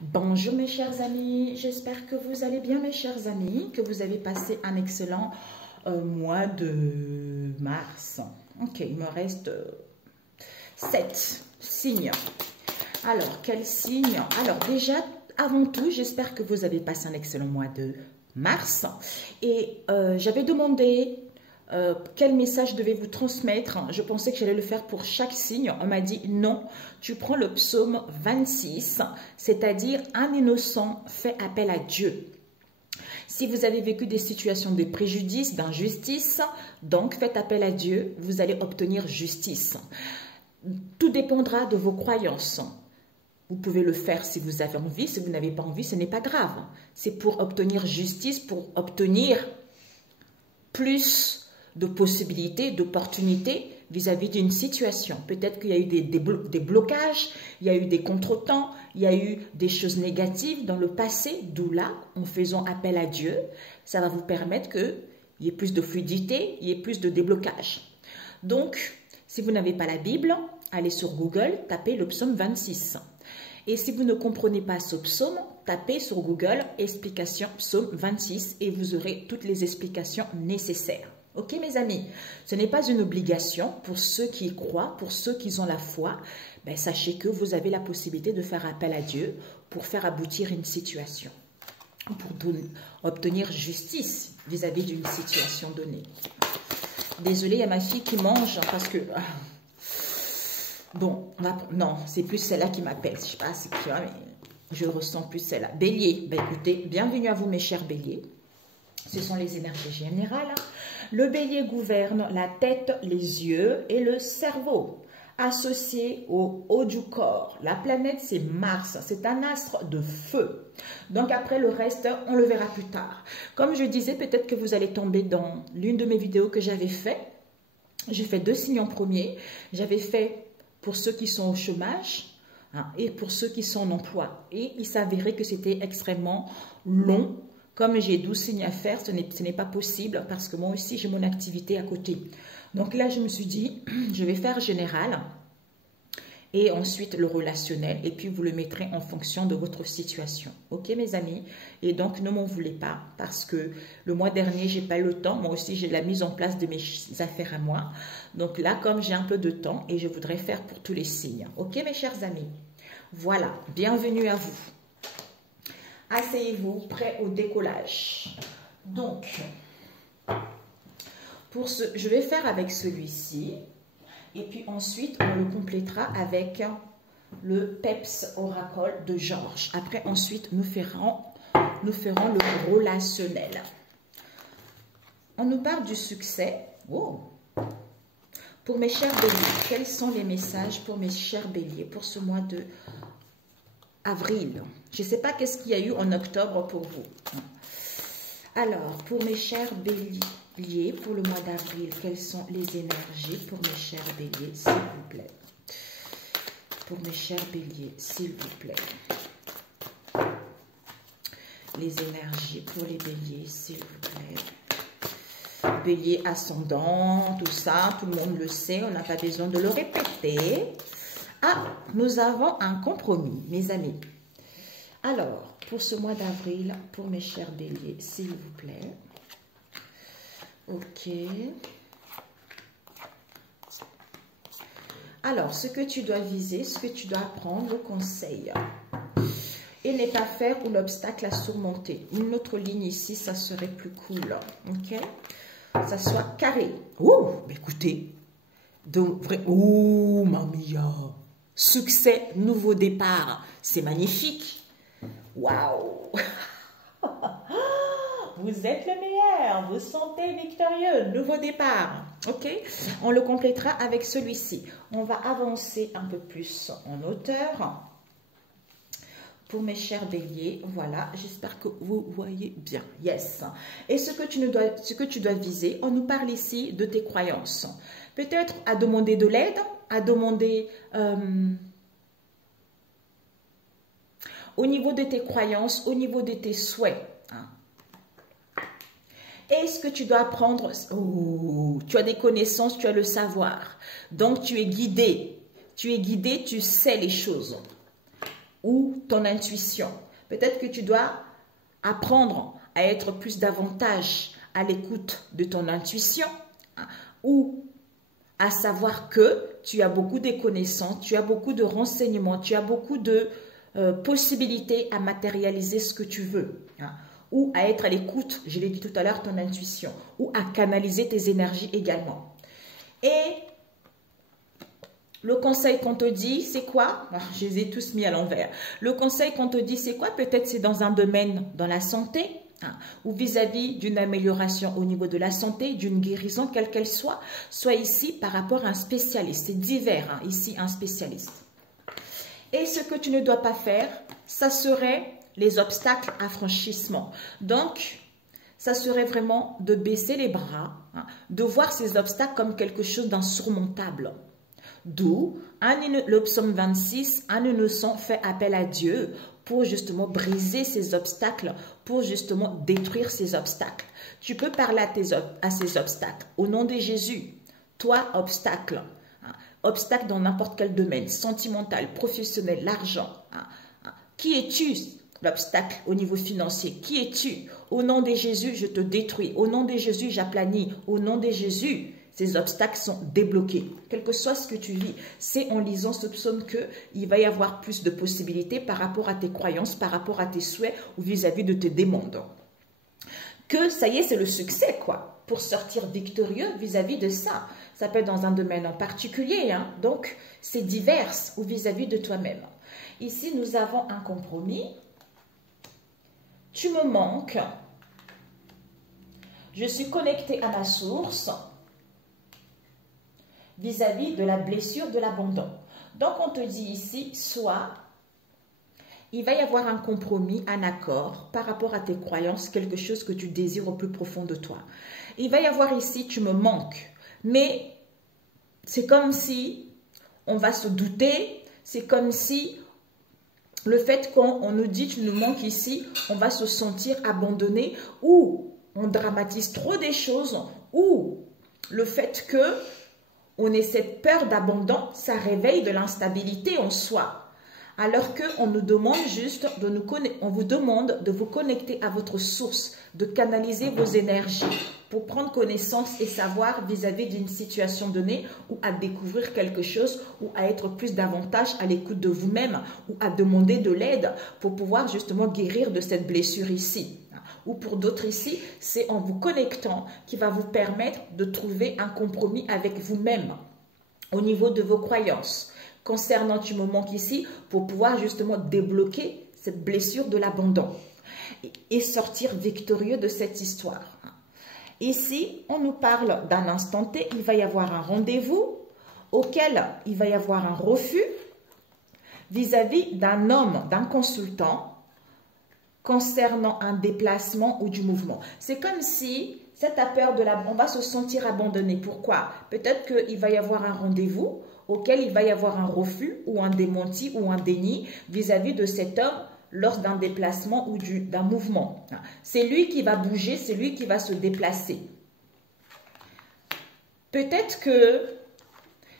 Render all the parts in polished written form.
Bonjour mes chers amis, j'espère que vous allez bien mes chers amis, que vous avez passé un excellent mois de mars. Ok, il me reste 7 signes. Alors, quels signes? Alors déjà, avant tout, j'espère que vous avez passé un excellent mois de mars. Et j'avais demandé quel message devez vous transmettre. Je pensais que j'allais le faire pour chaque signe. On m'a dit non, tu prends le psaume 26, c'est-à-dire un innocent fait appel à Dieu. Si vous avez vécu des situations de préjudice, d'injustice, donc faites appel à Dieu, vous allez obtenir justice. Tout dépendra de vos croyances. Vous pouvez le faire si vous avez envie, si vous n'avez pas envie, ce n'est pas grave. C'est pour obtenir justice, pour obtenir plus de possibilités, d'opportunités vis-à-vis d'une situation. Peut-être qu'il y a eu des blocages, il y a eu des contretemps, il y a eu des choses négatives dans le passé, d'où là, en faisant appel à Dieu, ça va vous permettre qu'il y ait plus de fluidité, il y ait plus de déblocage. Donc, si vous n'avez pas la Bible, allez sur Google, tapez le psaume 26. Et si vous ne comprenez pas ce psaume, tapez sur Google « Explication psaume 26 » et vous aurez toutes les explications nécessaires. Ok mes amis, ce n'est pas une obligation pour ceux qui y croient, pour ceux qui ont la foi. Ben, sachez que vous avez la possibilité de faire appel à Dieu pour faire aboutir une situation, pour obtenir justice vis-à-vis d'une situation donnée. Désolée, il y a ma fille qui mange parce que... Bon, non, c'est plus celle-là qui m'appelle. Je ne sais pas si tu vois, mais je ressens plus celle-là. Bélier, ben, écoutez, bienvenue à vous mes chers béliers. Ce sont les énergies générales. Le bélier gouverne la tête, les yeux et le cerveau. Associé au haut du corps. La planète, c'est Mars. C'est un astre de feu. Donc après le reste, on le verra plus tard. Comme je disais, peut-être que vous allez tomber dans l'une de mes vidéos que j'avais fait. J'ai fait 2 signes en premier. J'avais fait pour ceux qui sont au chômage et pour ceux qui sont en emploi. Et il s'avérait que c'était extrêmement long. Comme j'ai 12 signes à faire, ce n'est pas possible parce que moi aussi, j'ai mon activité à côté. Donc là, je me suis dit, je vais faire général et ensuite le relationnel. Et puis, vous le mettrez en fonction de votre situation. Ok, mes amis? Et donc, ne m'en voulez pas parce que le mois dernier, je n'ai pas eu le temps. Moi aussi, j'ai la mise en place de mes affaires à moi. Donc là, comme j'ai un peu de temps et je voudrais faire pour tous les signes. Ok, mes chers amis? Voilà, bienvenue à vous. Asseyez-vous, prêt au décollage. Donc, je vais faire avec celui-ci. Et puis ensuite, on le complétera avec le Peps Oracle de Georges. Après, ensuite, nous ferons le relationnel. On nous parle du succès. Oh. Pour mes chers béliers, quels sont les messages pour mes chers béliers pour ce mois de avril? Je ne sais pas qu'est-ce qu'il y a eu en octobre pour vous. Alors, pour mes chers béliers, pour le mois d'avril, quelles sont les énergies pour mes chers béliers, s'il vous plaît? Pour mes chers béliers, s'il vous plaît. Les énergies pour les béliers, s'il vous plaît. Bélier ascendant, tout ça, tout le monde le sait, on n'a pas besoin de le répéter. Ah, nous avons un compromis, mes amis. Alors, pour ce mois d'avril, pour mes chers béliers, s'il vous plaît. Ok. Alors, ce que tu dois viser, ce que tu dois apprendre, le conseil. Et ne pas faire ou l'obstacle à surmonter. Une autre ligne ici, ça serait plus cool. Ok. Ça soit carré. Oh, écoutez. Donc, vrai. Oh, mamia. Succès, nouveau départ. C'est magnifique. Waouh! Vous êtes le meilleur. Vous sentez victorieux. Nouveau départ. Ok? On le complétera avec celui-ci. On va avancer un peu plus en hauteur. Pour mes chers béliers, voilà. J'espère que vous voyez bien. Yes. Et ce que tu dois viser, on nous parle ici de tes croyances. Peut-être à demander de l'aide, à demander au niveau de tes croyances, au niveau de tes souhaits. Est-ce que tu dois apprendre? Oh, tu as des connaissances, tu as le savoir. Donc, tu es guidé. Tu es guidé, tu sais les choses. ou ton intuition. Peut-être que tu dois apprendre à être plus davantage à l'écoute de ton intuition, hein, ou à savoir que tu as beaucoup de connaissances, tu as beaucoup de renseignements, tu as beaucoup de possibilités à matérialiser ce que tu veux, hein, ou à être à l'écoute, je l'ai dit tout à l'heure, ton intuition, ou à canaliser tes énergies également. Et le conseil qu'on te dit, c'est quoi? Je les ai tous mis à l'envers. Le conseil qu'on te dit, c'est quoi? Peut-être c'est dans un domaine, dans la santé, hein, ou vis-à-vis d'une amélioration au niveau de la santé, d'une guérison, quelle qu'elle soit ici par rapport à un spécialiste. C'est divers, hein, ici, un spécialiste. Et ce que tu ne dois pas faire, ça serait les obstacles à franchissement. Donc, ça serait vraiment de baisser les bras, hein, de voir ces obstacles comme quelque chose d'insurmontable. D'où, le psaume 26, un innocent fait appel à Dieu pour justement briser ces obstacles, pour justement détruire ces obstacles. Tu peux parler à ces obstacles. Au nom de Jésus, toi, obstacle. Obstacle dans n'importe quel domaine, sentimental, professionnel, l'argent. Qui es-tu? L'obstacle au niveau financier. Qui es-tu? Au nom de Jésus, je te détruis. Au nom de Jésus, j'aplanis. Au nom de Jésus, ces obstacles sont débloqués. Quel que soit ce que tu vis, c'est en lisant ce psaume qu'il va y avoir plus de possibilités par rapport à tes croyances, par rapport à tes souhaits ou vis-à-vis de tes demandes. Que ça y est, c'est le succès, quoi, pour sortir victorieux vis-à-vis de ça. Ça peut être dans un domaine en particulier, hein, donc c'est divers ou vis-à-vis de toi-même. Ici, nous avons un compromis. Tu me manques. Je suis connectée à ma source vis-à-vis de la blessure de l'abandon. Donc, on te dit ici, soit il va y avoir un compromis, un accord par rapport à tes croyances, quelque chose que tu désires au plus profond de toi. Il va y avoir ici, tu me manques. Mais c'est comme si on va se douter, c'est comme si le fait qu'on nous dit tu nous manques ici, on va se sentir abandonné ou on dramatise trop des choses ou le fait que on ait cette peur d'abandon, ça réveille de l'instabilité en soi. Alors qu'on nous demande juste on vous demande de vous connecter à votre source, de canaliser vos énergies pour prendre connaissance et savoir vis-à-vis d'une situation donnée ou à découvrir quelque chose ou à être plus davantage à l'écoute de vous-même ou à demander de l'aide pour pouvoir justement guérir de cette blessure ici. Ou pour d'autres ici, c'est en vous connectant qui va vous permettre de trouver un compromis avec vous-même au niveau de vos croyances. Concernant tu me manques ici, pour pouvoir justement débloquer cette blessure de l'abandon et sortir victorieux de cette histoire. Ici, on nous parle d'un instant T, il va y avoir un rendez-vous auquel il va y avoir un refus vis-à-vis d'un homme, d'un consultant, concernant un déplacement ou du mouvement. C'est comme si cette peur de on va se sentir abandonné. Pourquoi? Peut-être qu'il va y avoir un rendez-vous auquel il va y avoir un refus ou un démenti ou un déni vis-à-vis de cet homme lors d'un déplacement ou d'un mouvement. C'est lui qui va bouger, c'est lui qui va se déplacer. Peut-être que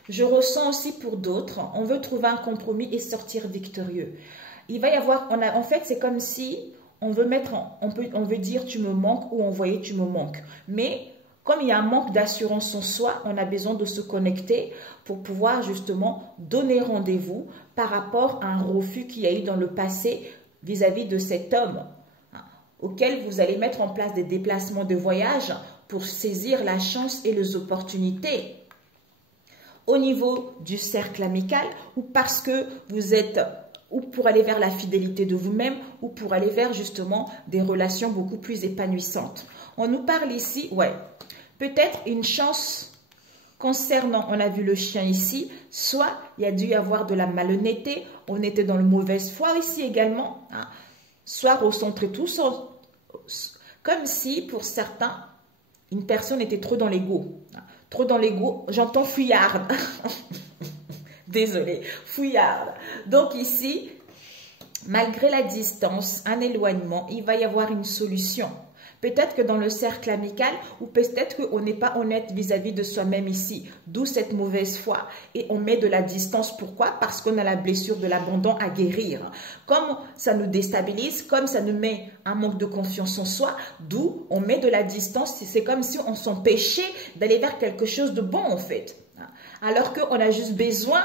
je ressens aussi pour d'autres, on veut trouver un compromis et sortir victorieux. Il va y avoir, en fait, c'est comme si on veut dire tu me manques ou envoyer tu me manques. Mais comme il y a un manque d'assurance en soi, on a besoin de se connecter pour pouvoir justement donner rendez-vous par rapport à un refus qu'il y a eu dans le passé vis-à-vis de cet homme auquel vous allez mettre en place des déplacements de voyage pour saisir la chance et les opportunités au niveau du cercle amical ou parce que vous êtes ou pour aller vers la fidélité de vous-même ou pour aller vers justement des relations beaucoup plus épanouissantes. On nous parle ici, ouais, peut-être une chance concernant, on a vu le chien ici, soit il y a dû y avoir de la malhonnêteté, on était dans le mauvaise foi ici également, hein, soit recentré tout ça, comme si pour certains, une personne était trop dans l'ego. Trop dans l'ego, j'entends fuyarde. Désolée, fouillarde. Donc ici, malgré la distance, un éloignement, il va y avoir une solution. Peut-être que dans le cercle amical, ou peut-être qu'on n'est pas honnête vis-à-vis de soi-même ici, d'où cette mauvaise foi. Et on met de la distance. Pourquoi? Parce qu'on a la blessure de l'abandon à guérir. Comme ça nous déstabilise, comme ça nous met un manque de confiance en soi, d'où on met de la distance. C'est comme si on s'empêchait d'aller vers quelque chose de bon en fait. Alors qu'on a juste besoin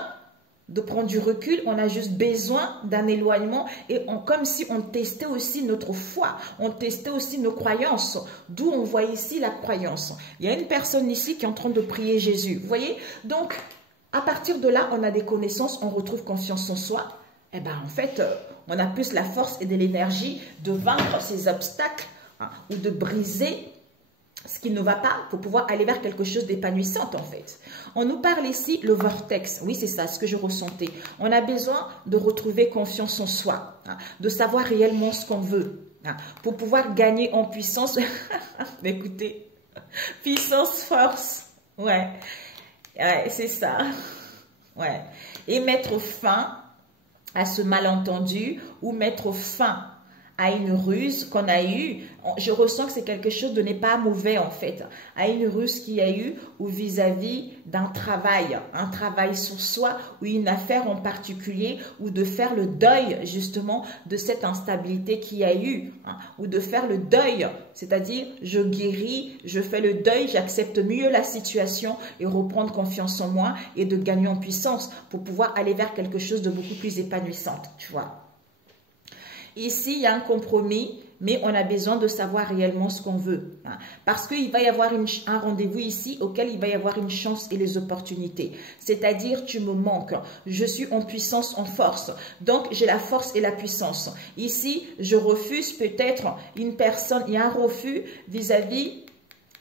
de prendre du recul, on a juste besoin d'un éloignement et comme si on testait aussi notre foi, on testait aussi nos croyances, d'où on voit ici la croyance. Il y a une personne ici qui est en train de prier Jésus, vous voyez? Donc, à partir de là, on a des connaissances, on retrouve confiance en soi, et bien en fait, on a plus la force et de l'énergie de vaincre ces obstacles ou de briser ce qui ne va pas pour pouvoir aller vers quelque chose d'épanouissant en fait. On nous parle ici le vortex. Oui, c'est ça, ce que je ressentais. On a besoin de retrouver confiance en soi, de savoir réellement ce qu'on veut, pour pouvoir gagner en puissance. Écoutez, puissance, force. Ouais, c'est ça. Ouais. Et mettre fin à ce malentendu ou mettre fin à une ruse qu'on a eue, je ressens que c'est quelque chose de n'est pas mauvais en fait, à une ruse qu'il y a eu ou vis-à-vis d'un travail, un travail sur soi ou une affaire en particulier ou de faire le deuil justement de cette instabilité qu'il y a eu ou de faire le deuil, c'est-à-dire je guéris, je fais le deuil, j'accepte mieux la situation et reprendre confiance en moi et de gagner en puissance pour pouvoir aller vers quelque chose de beaucoup plus épanouissant, tu vois. Ici, il y a un compromis, mais on a besoin de savoir réellement ce qu'on veut. Parce qu'il va y avoir un rendez-vous ici auquel il va y avoir une chance et les opportunités. C'est-à-dire, tu me manques. Je suis en puissance, en force. Donc, j'ai la force et la puissance. Ici, je refuse peut-être une personne. Il y a un refus vis-à-vis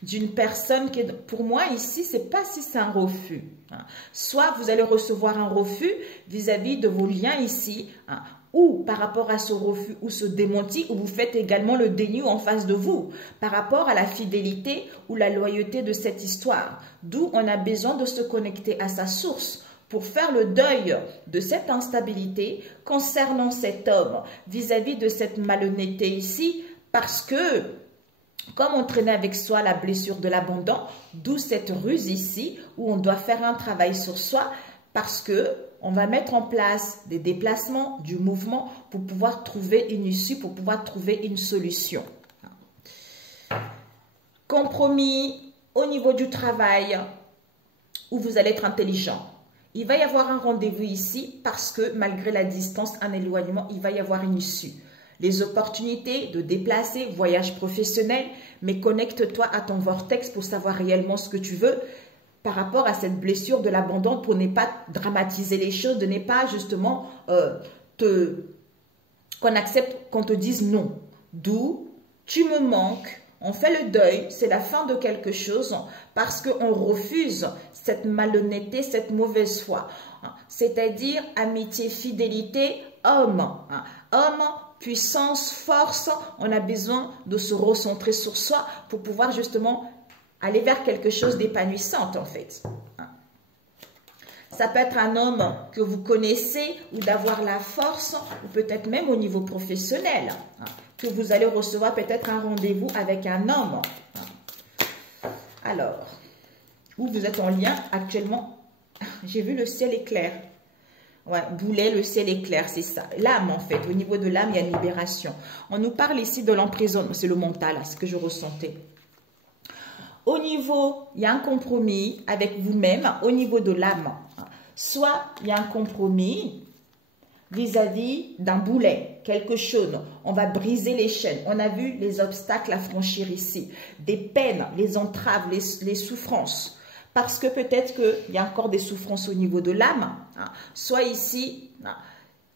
d'une personne qui est, pour moi ici, c'est pas si c'est un refus. Soit vous allez recevoir un refus vis-à-vis de vos liens ici, ou par rapport à ce refus ou ce démenti, où vous faites également le déni en face de vous, par rapport à la fidélité ou la loyauté de cette histoire. D'où on a besoin de se connecter à sa source pour faire le deuil de cette instabilité concernant cet homme vis-à-vis de cette malhonnêteté ici, parce que comme on traînait avec soi la blessure de l'abandon, d'où cette ruse ici, où on doit faire un travail sur soi, parce que on va mettre en place des déplacements, du mouvement, pour pouvoir trouver une issue, pour pouvoir trouver une solution. Compromis au niveau du travail, où vous allez être intelligent. Il va y avoir un rendez-vous ici, parce que malgré la distance, un éloignement, il va y avoir une issue. Les opportunités de déplacer, voyage professionnel, mais connecte-toi à ton vortex pour savoir réellement ce que tu veux par rapport à cette blessure de l'abandon, pour ne pas dramatiser les choses, de ne pas justement qu'on accepte qu'on te dise non. D'où tu me manques, on fait le deuil, c'est la fin de quelque chose parce qu'on refuse cette malhonnêteté, cette mauvaise foi. C'est-à-dire amitié, fidélité, homme. Homme, puissance, force, on a besoin de se recentrer sur soi pour pouvoir justement aller vers quelque chose d'épanouissant en fait. Ça peut être un homme que vous connaissez ou d'avoir la force ou peut-être même au niveau professionnel que vous allez recevoir peut-être un rendez-vous avec un homme. Alors, où vous êtes en lien actuellement, j'ai vu le ciel est clair. Ouais, boulet, le ciel est clair, c'est ça. L'âme, en fait, au niveau de l'âme, il y a une libération. On nous parle ici de l'emprisonnement, c'est le mental, ce que je ressentais. Au niveau, il y a un compromis avec vous-même, au niveau de l'âme. Soit il y a un compromis vis-à-vis d'un boulet, quelque chose. On va briser les chaînes. On a vu les obstacles à franchir ici. Des peines, les entraves, les souffrances. Parce que peut-être qu'il y a encore des souffrances au niveau de l'âme. Soit ici,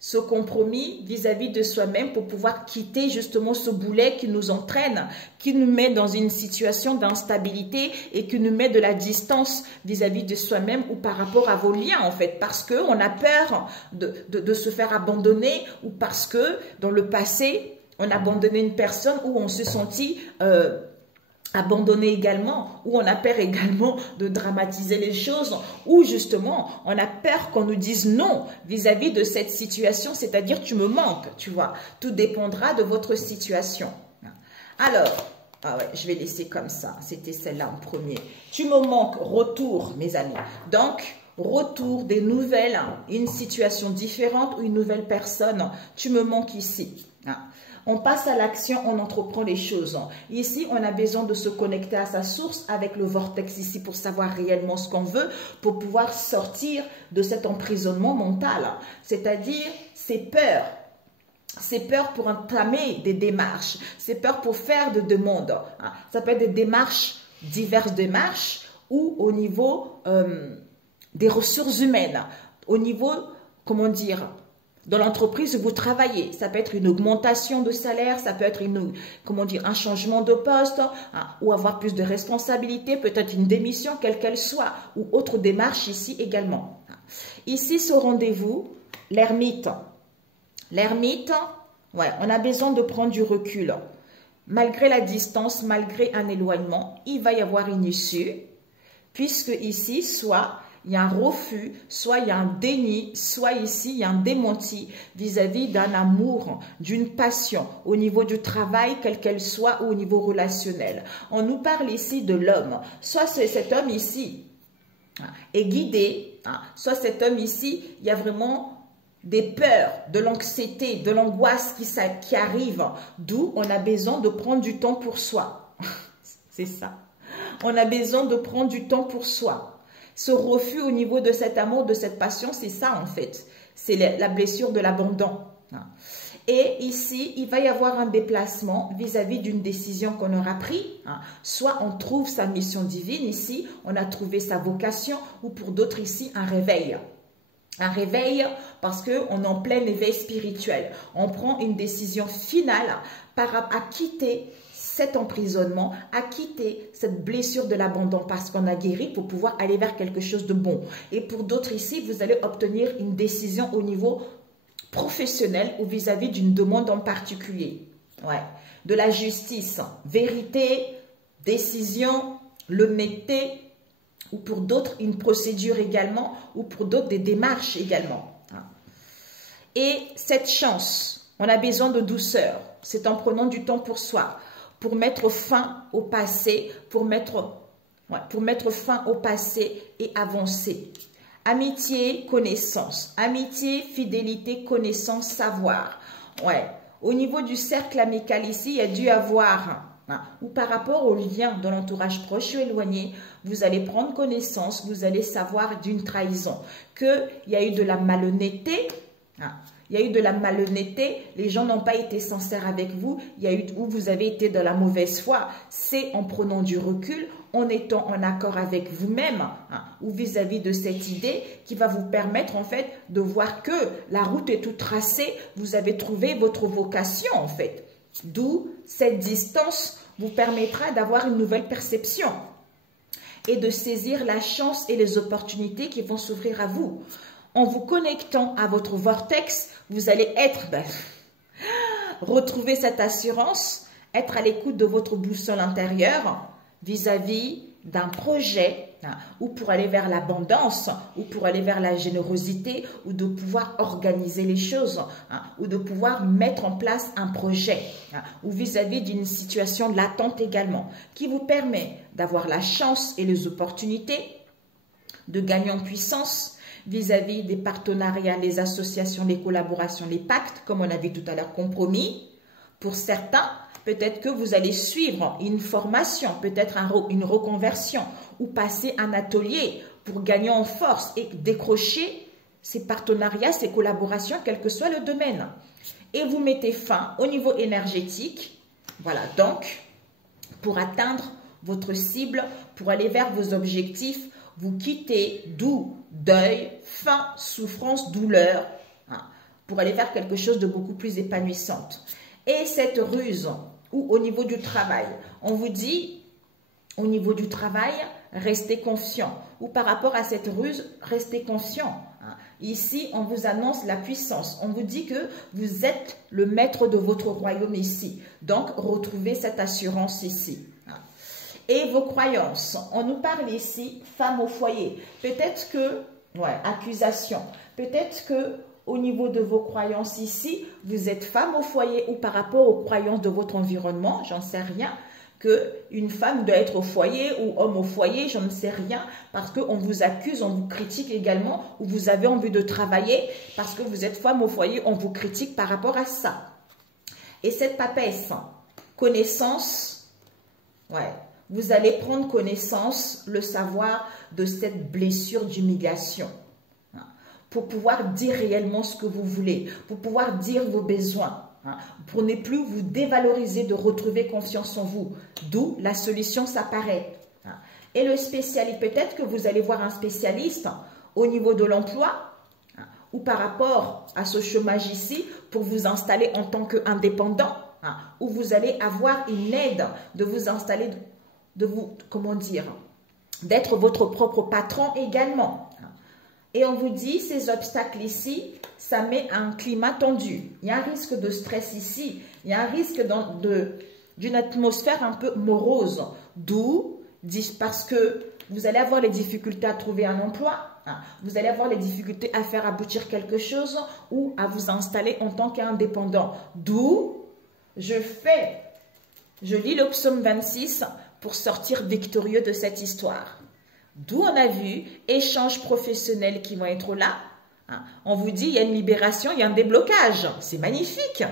ce compromis vis-à-vis de soi-même pour pouvoir quitter justement ce boulet qui nous entraîne, qui nous met dans une situation d'instabilité et qui nous met de la distance vis-à-vis de soi-même ou par rapport à vos liens en fait. Parce qu'on a peur de se faire abandonner ou parce que dans le passé, on a abandonné une personne où on se sentit abandonné également, où on a peur également de dramatiser les choses, où justement on a peur qu'on nous dise non vis-à-vis de cette situation, c'est-à-dire tu me manques, tu vois. Tout dépendra de votre situation. Alors, Ah ouais, je vais laisser comme ça. C'était celle-là en premier. Tu me manques, retour, mes amis. Donc, retour, des nouvelles, une situation différente ou une nouvelle personne. Tu me manques ici. On passe à l'action, on entreprend les choses. Ici, on a besoin de se connecter à sa source avec le vortex ici pour savoir réellement ce qu'on veut, pour pouvoir sortir de cet emprisonnement mental. C'est-à-dire, c'est peur. C'est peur pour entamer des démarches. C'est peur pour faire des demandes. Ça peut être des démarches, diverses démarches, ou au niveau des ressources humaines. Au niveau, comment dire, dans l'entreprise où vous travaillez. Ça peut être une augmentation de salaire, ça peut être un changement de poste, ou avoir plus de responsabilités, peut-être une démission, quelle qu'elle soit, ou autre démarche ici également. Ici, ce rendez-vous, l'ermite. L'ermite, ouais, on a besoin de prendre du recul. Malgré la distance, malgré un éloignement, il va y avoir une issue, puisque ici, soit il y a un refus, soit il y a un déni, soit ici, il y a un démenti vis-à-vis d'un amour, d'une passion, au niveau du travail, quelle qu'elle soit, ou au niveau relationnel. On nous parle ici de l'homme. Soit cet homme ici est guidé, soit cet homme ici, il y a vraiment des peurs, de l'anxiété, de l'angoisse qui arrive, d'où on a besoin de prendre du temps pour soi. C'est ça. On a besoin de prendre du temps pour soi. Ce refus au niveau de cet amour, de cette passion, c'est ça en fait. C'est la blessure de l'abandon. Et ici, il va y avoir un déplacement vis-à-vis d'une décision qu'on aura prise. Soit on trouve sa mission divine ici, on a trouvé sa vocation, ou pour d'autres ici, un réveil. Un réveil parce qu'on est en plein éveil spirituel. On prend une décision finale à quitter cet emprisonnement, à quitter cette blessure de l'abandon parce qu'on a guéri pour pouvoir aller vers quelque chose de bon. Et pour d'autres ici, vous allez obtenir une décision au niveau professionnel ou vis-à-vis d'une demande en particulier. Ouais. De la justice, vérité, décision, l'honnêteté, ou pour d'autres, une procédure également, ou pour d'autres, des démarches également. Et cette chance, on a besoin de douceur. C'est en prenant du temps pour soi, pour mettre fin au passé, pour mettre fin au passé et avancer. Amitié, connaissance. Amitié, fidélité, connaissance, savoir. Ouais. Au niveau du cercle amical ici, il y a dû avoir... ou par rapport aux liens de l'entourage proche ou éloigné, vous allez prendre connaissance, vous allez savoir d'une trahison, qu'il y a eu de la malhonnêteté, il y a eu de la malhonnêteté, les gens n'ont pas été sincères avec vous, il y a eu où vous avez été dans la mauvaise foi. C'est en prenant du recul, en étant en accord avec vous-même, ou vis-à-vis de cette idée qui va vous permettre en fait de voir que la route est toute tracée, vous avez trouvé votre vocation en fait. D'où cette distance vous permettra d'avoir une nouvelle perception et de saisir la chance et les opportunités qui vont s'offrir à vous. En vous connectant à votre vortex, vous allez retrouver cette assurance, être à l'écoute de votre boussole intérieure vis-à-vis d'un projet, ou pour aller vers l'abondance, ou pour aller vers la générosité, ou de pouvoir organiser les choses, ou de pouvoir mettre en place un projet, ou vis-à-vis d'une situation latente également, qui vous permet d'avoir la chance et les opportunités de gagner en puissance vis-à-vis des partenariats, les associations, les collaborations, les pactes, comme on a vu tout à l'heure, compromis. Pour certains, peut-être que vous allez suivre une formation, peut-être une reconversion ou passer un atelier pour gagner en force et décrocher ces partenariats, ces collaborations, quel que soit le domaine. Et vous mettez fin au niveau énergétique. Voilà, donc, pour atteindre votre cible, pour aller vers vos objectifs, vous quittez deuil, faim, souffrance, douleur, pour aller vers quelque chose de beaucoup plus épanouissante. Et cette ruse, ou au niveau du travail, on vous dit, au niveau du travail, restez confiant. Ou par rapport à cette ruse, restez confiant. Ici, on vous annonce la puissance. On vous dit que vous êtes le maître de votre royaume ici. Donc, retrouvez cette assurance ici. Et vos croyances. On nous parle ici, femme au foyer. Peut-être que, accusation. Peut-être que au niveau de vos croyances ici, vous êtes femme au foyer ou par rapport aux croyances de votre environnement, j'en sais rien. qu'une femme doit être au foyer ou homme au foyer, je ne sais rien, parce qu'on vous accuse, on vous critique également, ou vous avez envie de travailler, parce que vous êtes femme au foyer, on vous critique par rapport à ça. Et cette papesse, connaissance, ouais, vous allez prendre connaissance, le savoir de cette blessure d'humiliation, hein, pour pouvoir dire réellement ce que vous voulez, pour pouvoir dire vos besoins, hein, pour ne plus vous dévaloriser, de retrouver confiance en vous. D'où la solution s'apparaît. Hein. Et le spécialiste, peut-être que vous allez voir un spécialiste au niveau de l'emploi, hein, ou par rapport à ce chômage ici, pour vous installer en tant qu'indépendant, hein, où vous allez avoir une aide de vous installer, de vous, comment dire, d'être votre propre patron également. Et on vous dit, ces obstacles ici, ça met un climat tendu. Il y a un risque de stress ici. Il y a un risque d'une atmosphère un peu morose. D'où, parce que vous allez avoir les difficultés à trouver un emploi. Vous allez avoir les difficultés à faire aboutir quelque chose ou à vous installer en tant qu'indépendant. D'où, je lis le psaume 26 pour sortir victorieux de cette histoire. D'où on a vu échanges professionnels qui vont être là. On vous dit, il y a une libération, il y a un déblocage. C'est magnifique.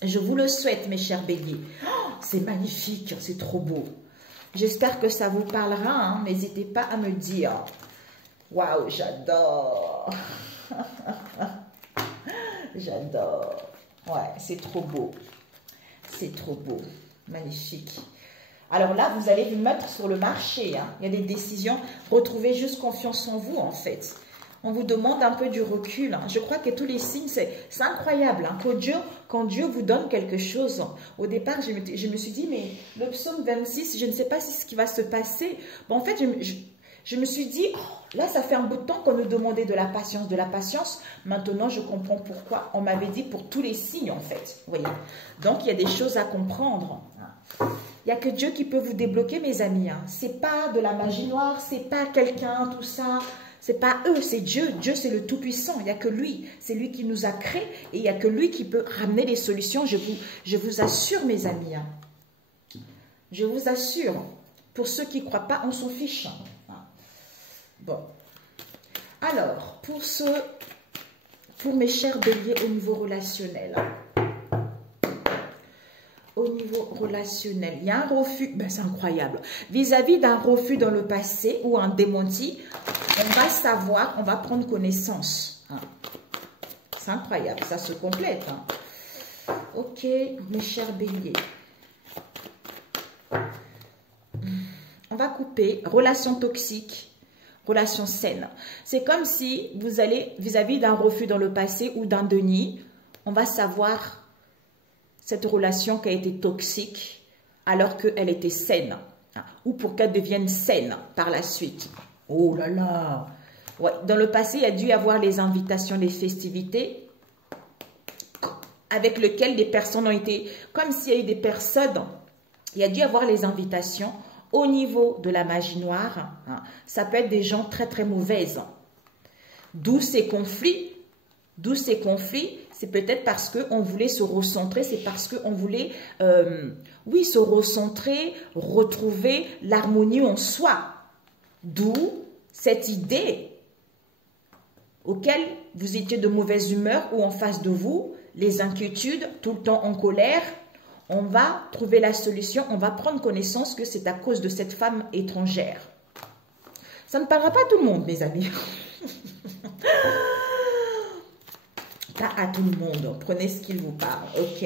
Je vous le souhaite, mes chers béliers. Oh, c'est magnifique, c'est trop beau. J'espère que ça vous parlera. Hein. N'hésitez pas à me dire. Waouh, j'adore. J'adore. Ouais, c'est trop beau. C'est trop beau. Magnifique. Alors là, vous allez vous mettre sur le marché. Hein. Il y a des décisions. Retrouvez juste confiance en vous, en fait. On vous demande un peu du recul. Hein. Je crois que tous les signes, c'est incroyable. Hein. Quand Dieu vous donne quelque chose, au départ, je me suis dit, mais le psaume 26, je ne sais pas si ce qui va se passer. Bon, en fait, je me suis dit, oh, là, ça fait un bout de temps qu'on nous demandait de la patience, de la patience. Maintenant, je comprends pourquoi. On m'avait dit pour tous les signes, en fait. Vous voyez. Donc, il y a des choses à comprendre. Il n'y a que Dieu qui peut vous débloquer, mes amis. Hein. Ce n'est pas de la magie noire, ce n'est pas quelqu'un, tout ça. Ce n'est pas eux, c'est Dieu. Dieu, c'est le Tout-Puissant. Il n'y a que lui. C'est lui qui nous a créés et il n'y a que lui qui peut ramener les solutions. Je vous assure, mes amis. Hein. Je vous assure. Pour ceux qui ne croient pas, on s'en fiche. Hein. Bon. Alors, pour mes chers béliers au niveau relationnel. Au niveau relationnel, il y a un refus, ben c'est incroyable. Vis-à-vis d'un refus dans le passé ou un démenti, on va savoir, on va prendre connaissance. Hein. C'est incroyable, ça se complète. Hein. Ok, mes chers béliers. On va couper relation toxique, relation saine. C'est comme si vous allez vis-à-vis d'un refus dans le passé ou d'un déni, on va savoir cette relation qui a été toxique alors qu'elle était saine. Hein, ou pour qu'elle devienne saine par la suite. Oh là là! Ouais, dans le passé, il y a dû y avoir les invitations, les festivités avec lesquelles des personnes ont été... Comme s'il y a eu des personnes, il y a dû y avoir les invitations au niveau de la magie noire. Hein, ça peut être des gens très très mauvaises. D'où ces conflits. D'où ces conflits. C'est peut-être parce qu'on voulait se recentrer, c'est parce qu'on voulait, oui, se recentrer, retrouver l'harmonie en soi. D'où cette idée auquel vous étiez de mauvaise humeur ou en face de vous, les inquiétudes, tout le temps en colère. On va trouver la solution, on va prendre connaissance que c'est à cause de cette femme étrangère. Ça ne parlera pas à tout le monde, mes amis. Pas à tout le monde. Prenez ce qu'il vous parle. Ok.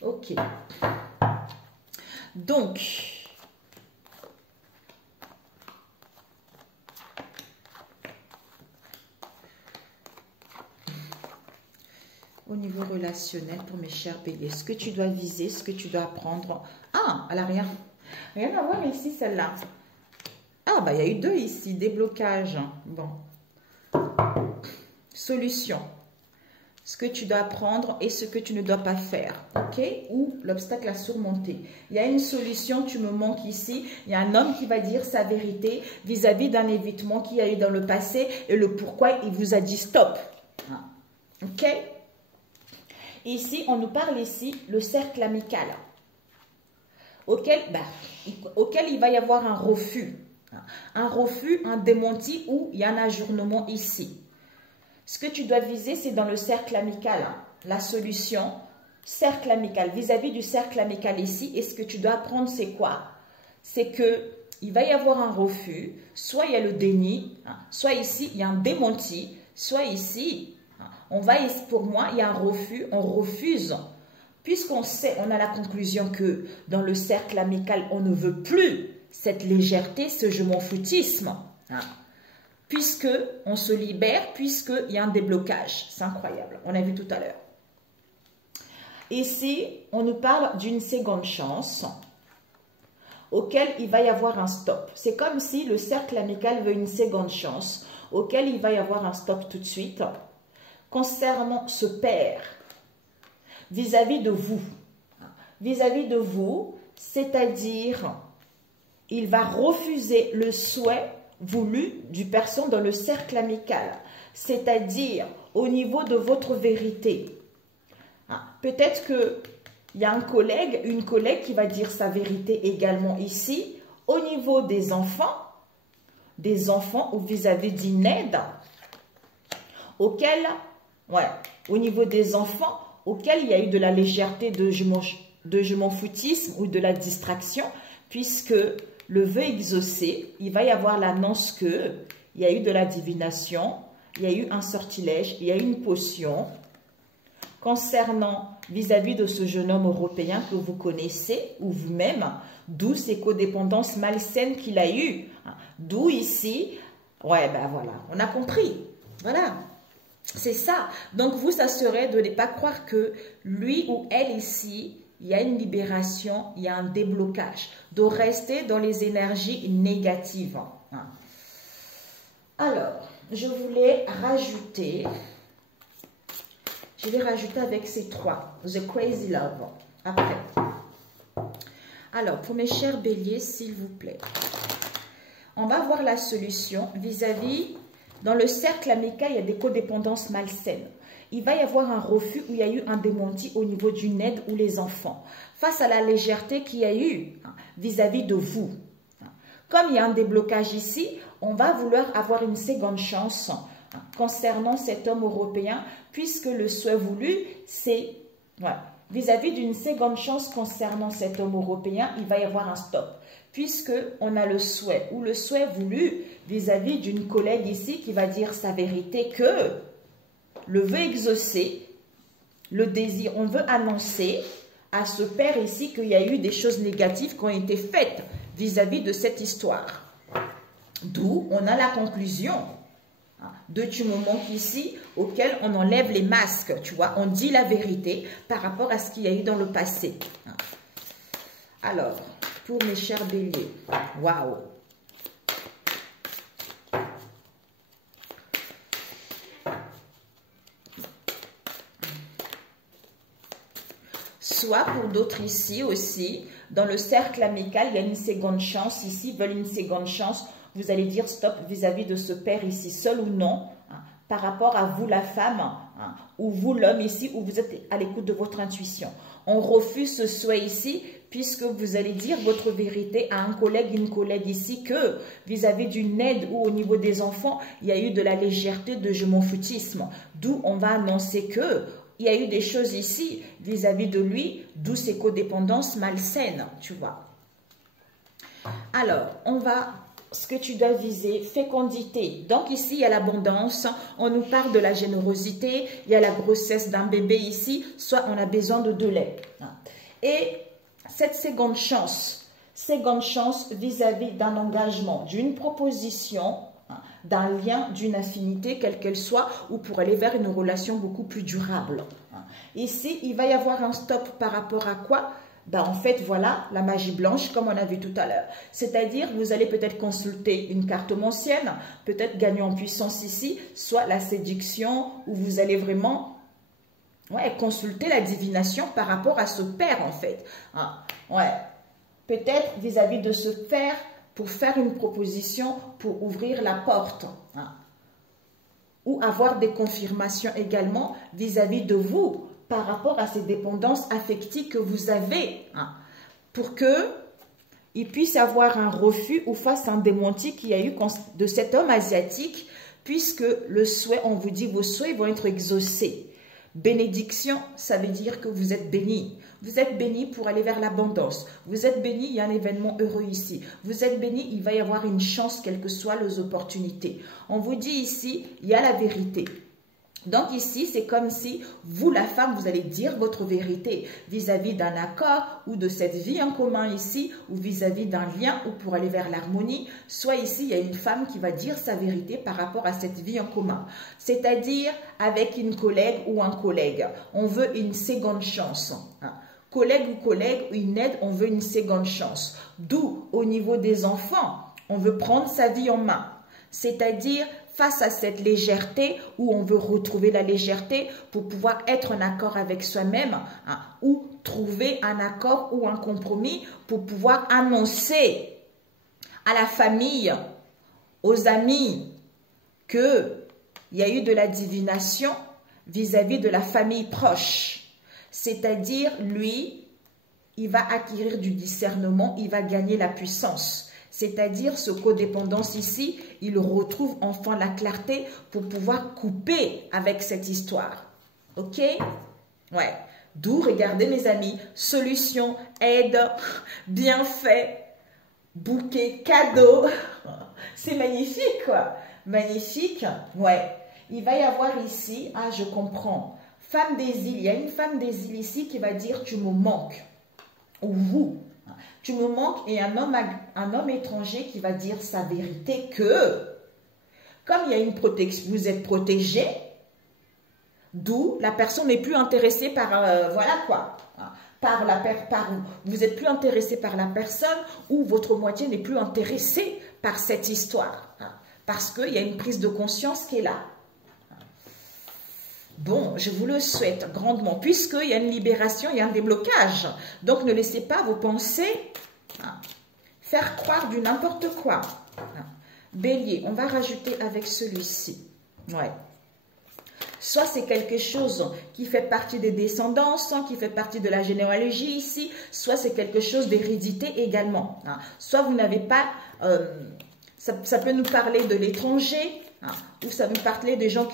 Ok. Donc, au niveau relationnel, pour mes chers béliers, ce que tu dois viser, ce que tu dois apprendre. Ah, elle n'a rien. Rien à voir ici, celle-là. Ah, bah, il y a eu deux ici. Déblocage. Bon. Solution. Ce que tu dois apprendre et ce que tu ne dois pas faire. Ok? Ou l'obstacle à surmonter. Il y a une solution, tu me manques ici. Il y a un homme qui va dire sa vérité vis-à-vis d'un évitement qu'il y a eu dans le passé et le pourquoi il vous a dit stop. Ok? Ici, on nous parle ici le cercle amical. auquel il va y avoir un refus. Un refus, un démenti ou il y a un ajournement ici. Ce que tu dois viser, c'est dans le cercle amical. La solution, cercle amical, vis-à-vis du cercle amical ici. Et ce que tu dois apprendre, c'est quoi? C'est que il va y avoir un refus, soit il y a le déni, soit ici, il y a un démenti, soit ici, pour moi, il y a un refus, on refuse. Puisqu'on sait, on a la conclusion que dans le cercle amical, on ne veut plus cette légèreté, ce je m'en foutisme. Puisque on se libère, puisqu'il y a un déblocage. C'est incroyable, on a vu tout à l'heure. Ici, on nous parle d'une seconde chance auquel il va y avoir un stop. C'est comme si le cercle amical veut une seconde chance auquel il va y avoir un stop tout de suite concernant ce père vis-à-vis de vous. Vis-à-vis de vous, c'est-à-dire il va refuser le souhait voulu du personne dans le cercle amical, c'est-à-dire au niveau de votre vérité. Peut-être qu'il y a un collègue, une collègue qui va dire sa vérité également ici, au niveau des enfants ou vis-à-vis d'une aide, au niveau des enfants, auquel il y a eu de la légèreté, de je m'en foutisme ou de la distraction, puisque le vœu exaucé, il va y avoir l'annonce que il y a eu de la divination, il y a eu un sortilège, il y a eu une potion concernant vis-à-vis de ce jeune homme européen que vous connaissez ou vous-même, d'où ces codépendances malsaines qu'il a eues. D'où ici, voilà, on a compris. Voilà, c'est ça. Donc vous, ça serait de ne pas croire que lui ou elle ici, il y a une libération, il y a un déblocage, de rester dans les énergies négatives. Alors, je voulais rajouter, je vais rajouter avec ces trois, The Crazy Love, après. Alors, pour mes chers béliers, s'il vous plaît, on va voir la solution vis-à-vis, dans le cercle amical, il y a des codépendances malsaines. Il va y avoir un refus où il y a eu un démenti au niveau d'une aide ou les enfants. Face à la légèreté qu'il y a eu vis-à-vis de vous. Comme il y a un déblocage ici, on va vouloir avoir une seconde chance concernant cet homme européen, puisque le souhait voulu, c'est vis-à-vis d'une seconde chance concernant cet homme européen, il va y avoir un stop. Puisque on a le souhait ou le souhait voulu vis-à-vis d'une collègue ici qui va dire sa vérité que le vœu exaucé, le désir, on veut annoncer à ce père ici qu'il y a eu des choses négatives qui ont été faites vis-à-vis de cette histoire. D'où on a la conclusion de tu me manques ici, auquel on enlève les masques, tu vois, on dit la vérité par rapport à ce qu'il y a eu dans le passé. Alors, pour mes chers béliers, waouh! Soit pour d'autres ici aussi, dans le cercle amical, il y a une seconde chance. Ici, ils veulent une seconde chance. Vous allez dire stop vis-à-vis de ce père ici, seul ou non, par rapport à vous la femme, ou vous l'homme ici, où vous êtes à l'écoute de votre intuition. On refuse ce souhait ici, puisque vous allez dire votre vérité à un collègue, une collègue ici, que vis-à-vis d'une aide ou au niveau des enfants, il y a eu de la légèreté, de je m'en foutisme. D'où on va annoncer que il y a eu des choses ici vis-à-vis de lui, d'où ces codépendances malsaines, tu vois. Alors, on va, ce que tu dois viser, fécondité. Donc ici, il y a l'abondance, on nous parle de la générosité, il y a la grossesse d'un bébé ici, soit on a besoin de 2 lait. Et cette seconde chance vis-à-vis d'un engagement, d'une proposition, d'un lien, d'une affinité, quelle qu'elle soit, ou pour aller vers une relation beaucoup plus durable. Ici, il va y avoir un stop par rapport à quoi? En fait, voilà, la magie blanche, comme on a vu tout à l'heure. C'est-à-dire, vous allez peut-être consulter une cartomancienne, peut-être gagner en puissance ici, soit la séduction, où vous allez vraiment consulter la divination par rapport à ce père, en fait. Peut-être vis-à-vis de ce père, pour faire une proposition, pour ouvrir la porte. Ou avoir des confirmations également vis-à-vis de vous, par rapport à ces dépendances affectives que vous avez. pour que il puisse avoir un refus ou face à un démenti qu'il y a eu de cet homme asiatique, puisque le souhait, on vous dit, vos souhaits vont être exaucés. Bénédiction, ça veut dire que vous êtes béni. Vous êtes béni pour aller vers l'abondance. Vous êtes béni, il y a un événement heureux ici. Vous êtes béni, il va y avoir une chance, quelles que soient les opportunités. On vous dit ici, il y a la vérité. Donc ici, c'est comme si vous, la femme, vous allez dire votre vérité vis-à-vis d'un accord ou de cette vie en commun ici, ou vis-à-vis d'un lien ou pour aller vers l'harmonie. Soit ici, il y a une femme qui va dire sa vérité par rapport à cette vie en commun. C'est-à-dire avec une collègue ou un collègue. On veut une seconde chance. Collègue ou collègue, une aide, on veut une seconde chance. D'où, au niveau des enfants, on veut prendre sa vie en main. C'est-à-dire face à cette légèreté où on veut retrouver la légèreté pour pouvoir être en accord avec soi-même ou trouver un accord ou un compromis pour pouvoir annoncer à la famille, aux amis qu'il y a eu de la divination vis-à-vis de la famille proche. C'est-à-dire, lui, il va acquérir du discernement, il va gagner la puissance. C'est-à-dire, ce codépendance ici, il retrouve enfin la clarté pour pouvoir couper avec cette histoire. Ok? Ouais. D'où, regardez mes amis, solution, aide, bienfait, bouquet, cadeau. C'est magnifique, quoi. Magnifique. Ouais. Il va y avoir ici, ah, je comprends. Femme des îles, il y a une femme des îles ici qui va dire, tu me manques. Ou vous. Tu me manques, et un homme étranger qui va dire sa vérité que, comme il y a une protection, vous êtes protégé, d'où la personne n'est plus intéressée par, voilà quoi, vous n'êtes plus intéressé par la personne ou votre moitié n'est plus intéressée par cette histoire, parce qu'il y a une prise de conscience qui est là. Bon, je vous le souhaite grandement, puisqu'il y a une libération, il y a un déblocage. Donc, ne laissez pas vos pensées faire croire du n'importe quoi. Bélier, on va rajouter avec celui-ci. Ouais. Soit c'est quelque chose qui fait partie des descendances, qui fait partie de la généalogie ici, soit c'est quelque chose d'hérédité également. Soit vous n'avez pas... ça peut nous parler de l'étranger, ou ça peut nous parler des gens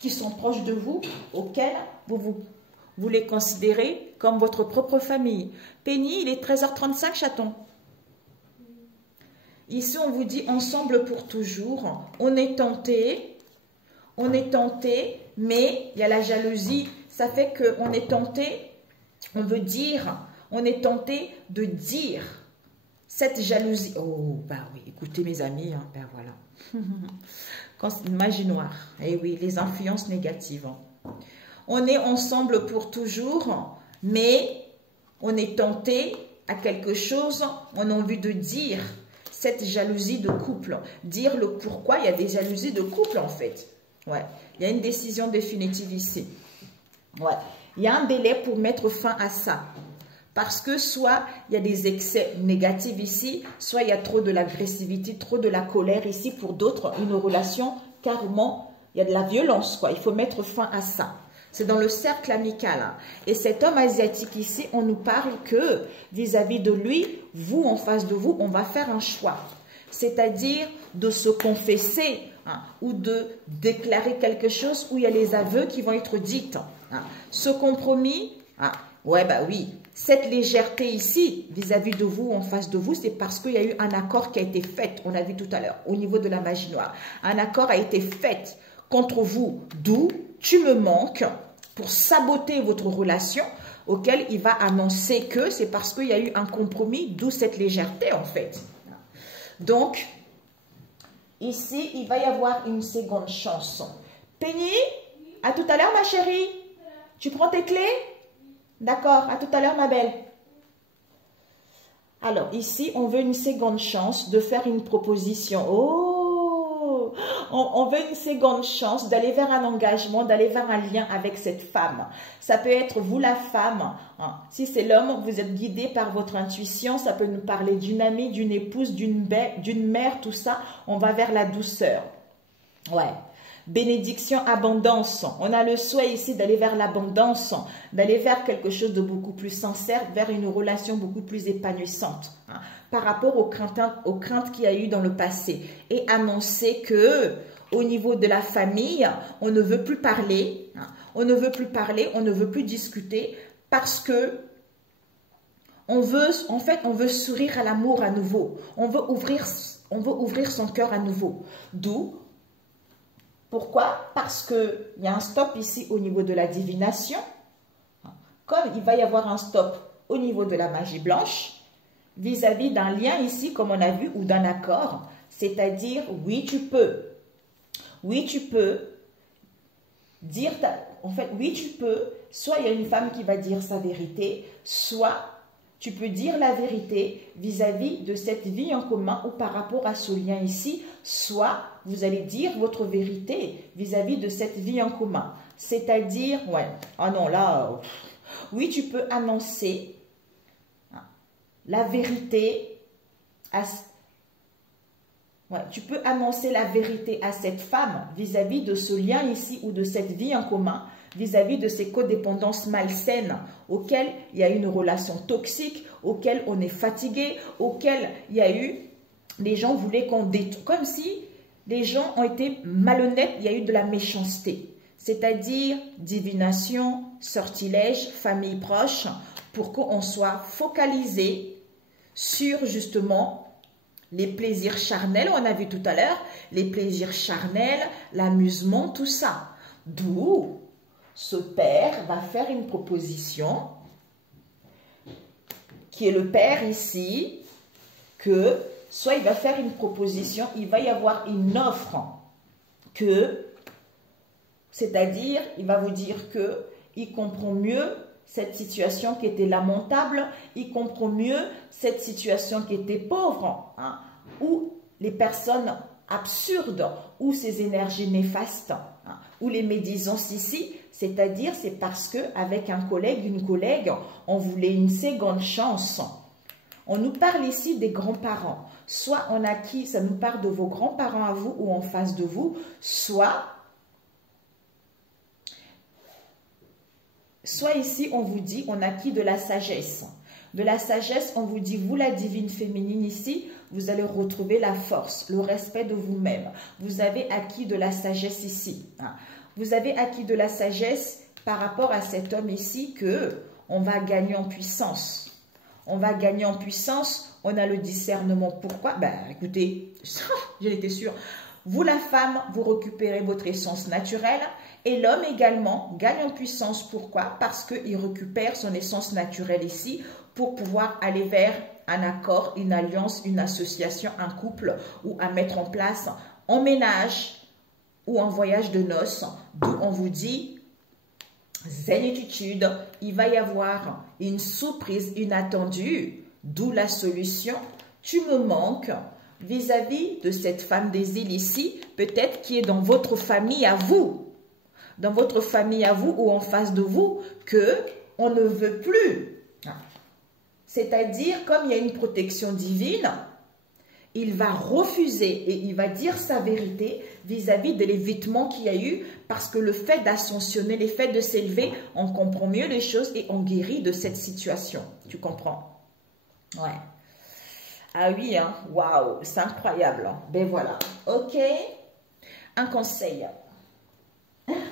qui sont proches de vous, auxquels vous les considérez comme votre propre famille. Penny, il est 13h35, chaton. Ici, on vous dit ensemble pour toujours. On est tenté, mais il y a la jalousie. Ça fait qu'on est tenté, on veut dire, on est tenté de dire cette jalousie. Oh, bah oui, écoutez mes amis, hein, ben voilà. Magie noire, eh oui, les influences négatives. On est ensemble pour toujours, mais on est tenté à quelque chose, on a envie de dire cette jalousie de couple, dire le pourquoi il y a des jalousies de couple en fait. Ouais, il y a une décision définitive ici. Ouais, il y a un délai pour mettre fin à ça. Parce que soit il y a des excès négatifs ici, soit il y a trop de l'agressivité, trop de la colère ici. Pour d'autres, une relation, carrément, il y a de la violence, quoi. Il faut mettre fin à ça. C'est dans le cercle amical. Hein. Et cet homme asiatique ici, on nous parle que vis-à-vis de lui, vous, en face de vous, on va faire un choix. C'est-à-dire de se confesser ou de déclarer quelque chose où il y a les aveux qui vont être dites. Ce compromis, ouais, bah oui. Cette légèreté ici, vis-à-vis de vous, en face de vous, c'est parce qu'il y a eu un accord qui a été fait, on a vu tout à l'heure, au niveau de la magie noire. Un accord a été fait contre vous, d'où tu me manques, pour saboter votre relation, auquel il va annoncer que c'est parce qu'il y a eu un compromis, d'où cette légèreté en fait. Donc, ici, il va y avoir une seconde chance. Penny, à tout à l'heure ma chérie. Tu prends tes clés? D'accord, à tout à l'heure ma belle. Alors, ici, on veut une seconde chance de faire une proposition. Oh, on veut une seconde chance d'aller vers un engagement, d'aller vers un lien avec cette femme. Ça peut être vous la femme. Hein. Si c'est l'homme, vous êtes guidé par votre intuition. Ça peut nous parler d'une amie, d'une épouse, d'une mère, tout ça. On va vers la douceur. Ouais. bénédiction, abondance. On a le souhait ici d'aller vers l'abondance, d'aller vers quelque chose de beaucoup plus sincère, vers une relation beaucoup plus épanouissante, hein, par rapport aux craintes qu'il y a eu dans le passé. Et annoncer que au niveau de la famille, on ne veut plus parler, hein, on ne veut plus parler, on ne veut plus discuter parce que on veut sourire à l'amour à nouveau. On veut ouvrir son cœur à nouveau. D'où, pourquoi? Parce qu'il y a un stop ici au niveau de la divination. Comme il va y avoir un stop au niveau de la magie blanche, vis-à-vis d'un lien ici, comme on a vu, ou d'un accord. C'est-à-dire, oui, tu peux. Oui, tu peux dire, oui, tu peux. Soit il y a une femme qui va dire sa vérité, soit tu peux dire la vérité vis-à-vis de cette vie en commun ou par rapport à ce lien ici, soit vous allez dire votre vérité vis-à-vis de cette vie en commun. C'est-à-dire, ouais, ah non, là, oui, tu peux annoncer la vérité tu peux annoncer la vérité à cette femme vis-à-vis de ce lien ici ou de cette vie en commun, vis-à-vis de ces codépendances malsaines auxquelles il y a une relation toxique, auxquelles on est fatigué, auxquelles il y a eu, les gens voulaient qu'on détruise, comme si les gens ont été malhonnêtes, il y a eu de la méchanceté. C'est-à-dire divination, sortilège, famille proche, pour qu'on soit focalisé sur justement les plaisirs charnels, on a vu tout à l'heure, les plaisirs charnels, l'amusement, tout ça. D'où ce père va faire une proposition, qui est le père ici, que soit il va faire une proposition, il va y avoir une offre que, c'est-à-dire, il va vous dire que il comprend mieux cette situation qui était lamentable, il comprend mieux cette situation qui était pauvre, hein, ou les personnes absurdes, ou ces énergies néfastes, hein, ou les médisances ici, c'est-à-dire c'est parce qu'avec un collègue, une collègue, on voulait une seconde chance. On nous parle ici des grands-parents, soit on a qui, ça nous parle de vos grands-parents à vous ou en face de vous, soit ici, on vous dit, on acquis de la sagesse. De la sagesse, on vous dit, vous la divine féminine ici, vous allez retrouver la force, le respect de vous-même. Vous avez acquis de la sagesse ici. Vous avez acquis de la sagesse par rapport à cet homme ici que on va gagner en puissance. On va gagner en puissance, on a le discernement. Pourquoi? Ben, écoutez, j'en étais sûre. Vous, la femme, vous récupérez votre essence naturelle et l'homme également gagne en puissance. Pourquoi? Parce qu'il récupère son essence naturelle ici pour pouvoir aller vers un accord, une alliance, une association, un couple ou à mettre en place en ménage ou en voyage de noces. D'où on vous dit, zénitude, il va y avoir une surprise inattendue, d'où la solution. Tu me manques. Vis-à-vis de cette femme des îles ici, peut-être qui est dans votre famille à vous, dans votre famille à vous ou en face de vous, que on ne veut plus. C'est-à-dire, comme il y a une protection divine, il va refuser et il va dire sa vérité vis-à-vis de l'évitement qu'il y a eu, parce que le fait d'ascensionner, le fait de s'élever, on comprend mieux les choses et on guérit de cette situation. Tu comprends? Ouais. Ah oui, hein, waouh, c'est incroyable. Hein. Ben voilà, ok. Un conseil.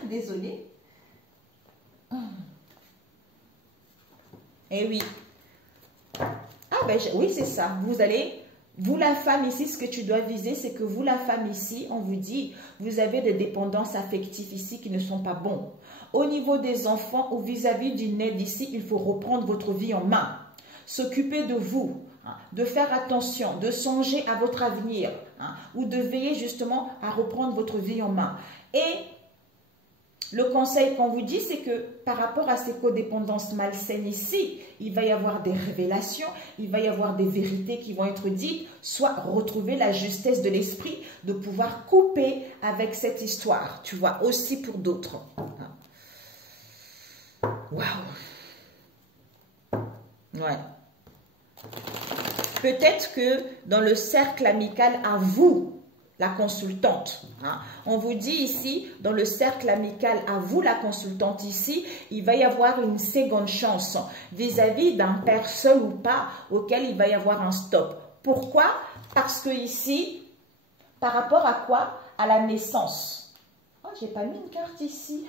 Désolée. Eh oui. Ah ben oui, c'est ça. Vous la femme ici, ce que tu dois viser, c'est que vous la femme ici, on vous dit, vous avez des dépendances affectives ici qui ne sont pas bons. Au niveau des enfants ou vis-à-vis d'une aide ici, il faut reprendre votre vie en main. S'occuper de vous. De faire attention, de songer à votre avenir, hein, ou de veiller justement à reprendre votre vie en main. Et le conseil qu'on vous dit, c'est que par rapport à ces codépendances malsaines ici, il va y avoir des révélations, il va y avoir des vérités qui vont être dites, soit retrouver la justesse de l'esprit, de pouvoir couper avec cette histoire, tu vois, aussi pour d'autres. Waouh! Ouais. Peut-être que dans le cercle amical à vous, la consultante. Hein. On vous dit ici, dans le cercle amical, à vous la consultante ici, il va y avoir une seconde chance vis-à-vis d'un père seul ou pas, auquel il va y avoir un stop. Pourquoi? Parce que ici, par rapport à quoi? À la naissance. Oh, j'ai pas mis une carte ici.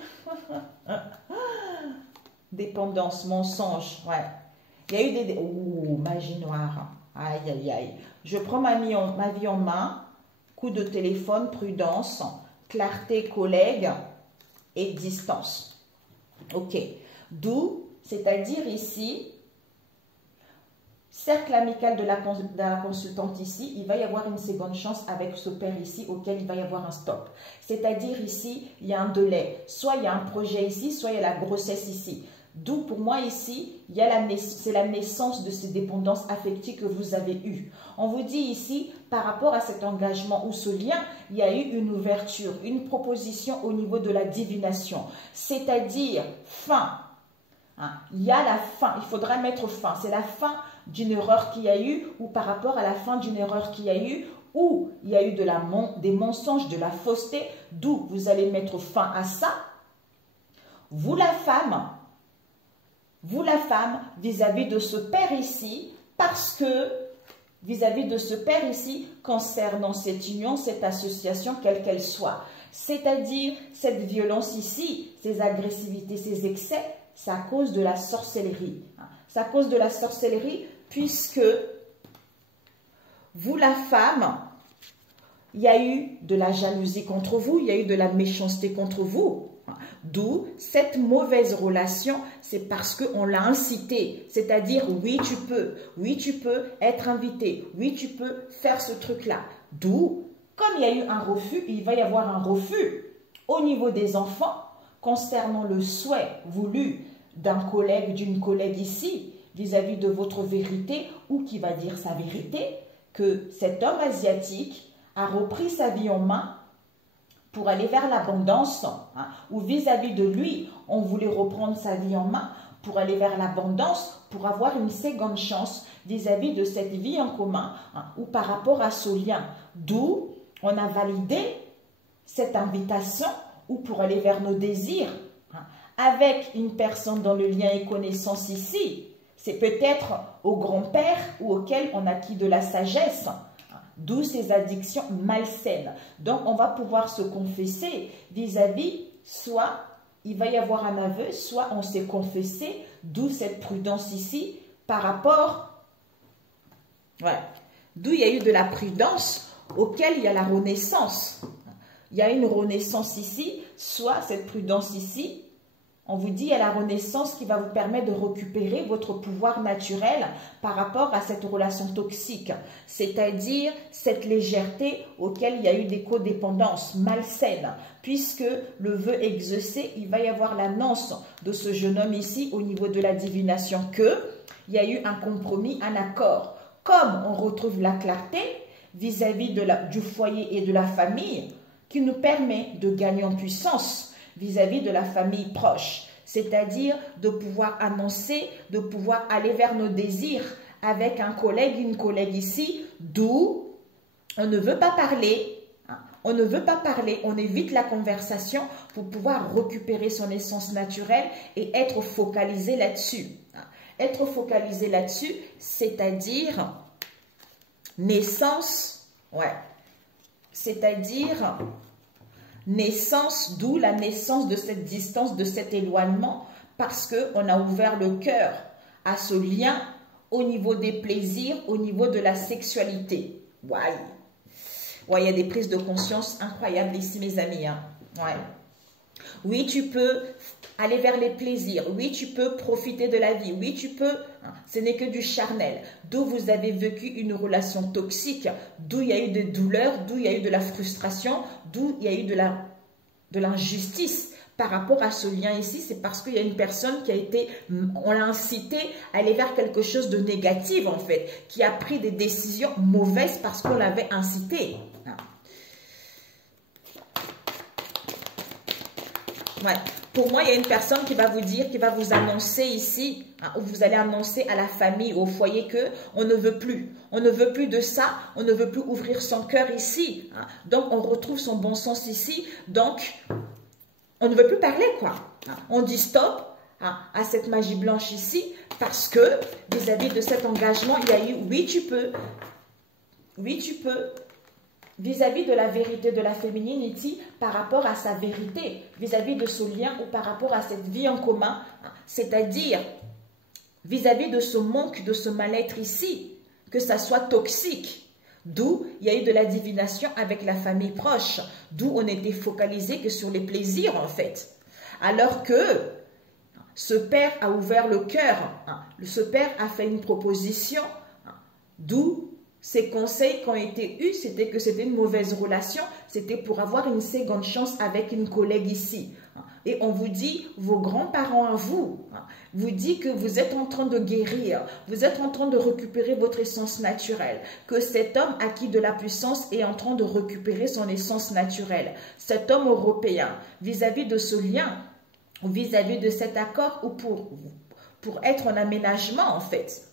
Dépendance, mensonge, ouais. Il y a eu des... Oh, magie noire. Aïe, aïe, aïe. Je prends ma vie en main. Coup de téléphone, prudence, clarté, collègue et distance. Ok. D'où, c'est-à-dire ici, cercle amical de la consultante ici, il va y avoir une seconde chance avec ce père ici auquel il va y avoir un stop. C'est-à-dire ici, il y a un délai. Soit il y a un projet ici, soit il y a la grossesse ici. D'où pour moi ici, c'est la naissance de ces dépendances affectives que vous avez eues. On vous dit ici, par rapport à cet engagement ou ce lien, il y a eu une ouverture, une proposition au niveau de la divination. C'est-à-dire fin. Hein, il y a la fin, il faudra mettre fin. C'est la fin d'une erreur qu'il y a eu ou par rapport à la fin d'une erreur qu'il y a eu ou il y a eu des mensonges, de la fausseté. D'où vous allez mettre fin à ça. Vous la femme, vis-à-vis de ce père ici, parce que vis-à-vis de ce père ici, concernant cette union, cette association, quelle qu'elle soit. C'est-à-dire, cette violence ici, ces agressivités, ces excès, c'est à cause de la sorcellerie. C'est à cause de la sorcellerie, puisque vous, la femme, il y a eu de la jalousie contre vous, il y a eu de la méchanceté contre vous. D'où cette mauvaise relation, c'est parce qu'on l'a incité. C'est-à-dire, oui, tu peux être invité, oui, tu peux faire ce truc-là. D'où, comme il y a eu un refus, il va y avoir un refus au niveau des enfants concernant le souhait voulu d'un collègue, d'une collègue ici, vis-à-vis de votre vérité, ou qui va dire sa vérité, que cet homme asiatique a repris sa vie en main pour aller vers l'abondance, hein, ou vis-à-vis de lui, on voulait reprendre sa vie en main pour aller vers l'abondance, pour avoir une seconde chance vis-à-vis de cette vie en commun, hein, ou par rapport à ce lien. D'où on a validé cette invitation, ou pour aller vers nos désirs, hein, avec une personne dans le lien et connaissance ici. C'est peut-être au grand-père ou auquel on a acquis de la sagesse, d'où ces addictions malsaines. Donc, on va pouvoir se confesser vis-à-vis, soit il va y avoir un aveu, soit on s'est confessé, d'où cette prudence ici par rapport... Voilà. D'où il y a eu de la prudence auquel il y a la renaissance. Il y a une renaissance ici, soit cette prudence ici, on vous dit, il y a la renaissance qui va vous permettre de récupérer votre pouvoir naturel par rapport à cette relation toxique. C'est-à-dire cette légèreté auquel il y a eu des codépendances malsaines. Puisque le vœu exaucé, il va y avoir l'annonce de ce jeune homme ici au niveau de la divination que il y a eu un compromis, un accord. Comme on retrouve la clarté vis-à-vis du foyer et de la famille qui nous permet de gagner en puissance vis-à-vis de la famille proche, c'est-à-dire de pouvoir annoncer, de pouvoir aller vers nos désirs avec un collègue, une collègue ici, d'où on ne veut pas parler, on ne veut pas parler, on évite la conversation pour pouvoir récupérer son essence naturelle et être focalisé là-dessus. Être focalisé là-dessus, c'est-à-dire naissance, ouais, c'est-à-dire... naissance, d'où la naissance de cette distance, de cet éloignement, parce qu'on a ouvert le cœur à ce lien au niveau des plaisirs, au niveau de la sexualité. Ouais. Ouais, il y a des prises de conscience incroyables ici, mes amis. Hein. Ouais. Oui, tu peux aller vers les plaisirs. Oui, tu peux profiter de la vie. Oui, tu peux... Ce n'est que du charnel. D'où vous avez vécu une relation toxique, d'où il y a eu des douleurs, d'où il y a eu de la frustration, d'où il y a eu de l'injustice par rapport à ce lien ici. C'est parce qu'il y a une personne qui a été... On l'a incité à aller vers quelque chose de négatif, en fait, qui a pris des décisions mauvaises parce qu'on l'avait incité. Ouais. Pour moi, il y a une personne qui va vous dire, qui va vous annoncer ici, hein, où vous allez annoncer à la famille, au foyer que on ne veut plus. On ne veut plus de ça, on ne veut plus ouvrir son cœur ici. Hein. Donc, on retrouve son bon sens ici. Donc, on ne veut plus parler, quoi. Hein. On dit stop à cette magie blanche ici, parce que vis-à-vis de cet engagement, il y a eu oui, tu peux. Oui, tu peux. Vis-à-vis de la vérité de la féminité, par rapport à sa vérité, vis-à-vis de ce lien ou par rapport à cette vie en commun, c'est-à-dire vis-à-vis de ce manque, de ce mal-être ici, que ça soit toxique. D'où il y a eu de la divination avec la famille proche, d'où on était focalisé que sur les plaisirs en fait. Alors que ce père a ouvert le cœur, ce père a fait une proposition, d'où ces conseils qui ont été eus, c'était que c'était une mauvaise relation, c'était pour avoir une seconde chance avec une collègue ici. Et on vous dit, vos grands-parents à vous, vous dit que vous êtes en train de guérir, vous êtes en train de récupérer votre essence naturelle, que cet homme acquis de la puissance est en train de récupérer son essence naturelle. Cet homme européen, vis-à-vis de ce lien, vis-à-vis de cet accord, ou pour être en aménagement en fait.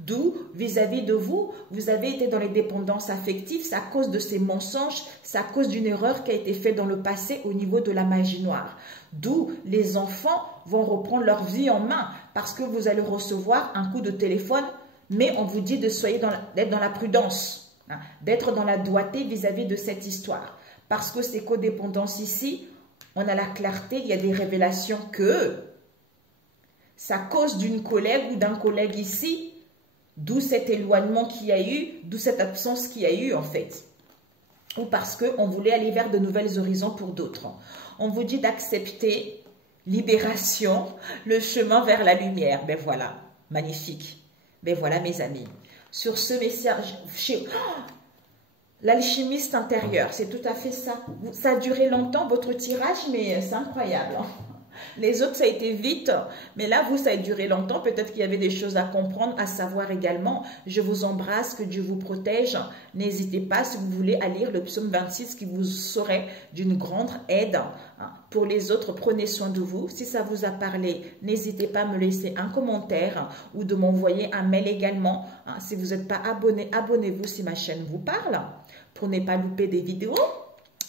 D'où, vis-à-vis de vous, vous avez été dans les dépendances affectives, c'est à cause de ces mensonges, c'est à cause d'une erreur qui a été faite dans le passé au niveau de la magie noire. D'où les enfants vont reprendre leur vie en main parce que vous allez recevoir un coup de téléphone, mais on vous dit d'être dans la prudence, d'être dans la doigté vis-à-vis de cette histoire. Parce que ces codépendances ici, on a la clarté, il y a des révélations que ça cause d'une collègue ou d'un collègue ici. D'où cet éloignement qu'il y a eu, d'où cette absence qu'il y a eu en fait. Ou parce qu'on voulait aller vers de nouvelles horizons pour d'autres. On vous dit d'accepter libération, le chemin vers la lumière. Ben voilà, magnifique. Ben voilà mes amis. Sur ce message, l'alchimiste intérieur, c'est tout à fait ça. Ça a duré longtemps votre tirage, mais c'est incroyable. Les autres, ça a été vite, mais là, vous, ça a duré longtemps. Peut-être qu'il y avait des choses à comprendre, à savoir également. Je vous embrasse, que Dieu vous protège. N'hésitez pas, si vous voulez, à lire le psaume 26 qui vous serait d'une grande aide. Pour les autres, prenez soin de vous. Si ça vous a parlé, n'hésitez pas à me laisser un commentaire ou de m'envoyer un mail également. Si vous n'êtes pas abonné, abonnez-vous si ma chaîne vous parle pour ne pas louper des vidéos.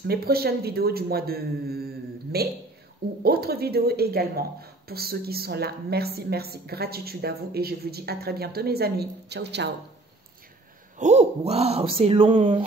Mes prochaines vidéos du mois de mai ou autres vidéos également. Pour ceux qui sont là, merci, merci, gratitude à vous et je vous dis à très bientôt mes amis. Ciao, ciao. Oh, waouh, c'est long.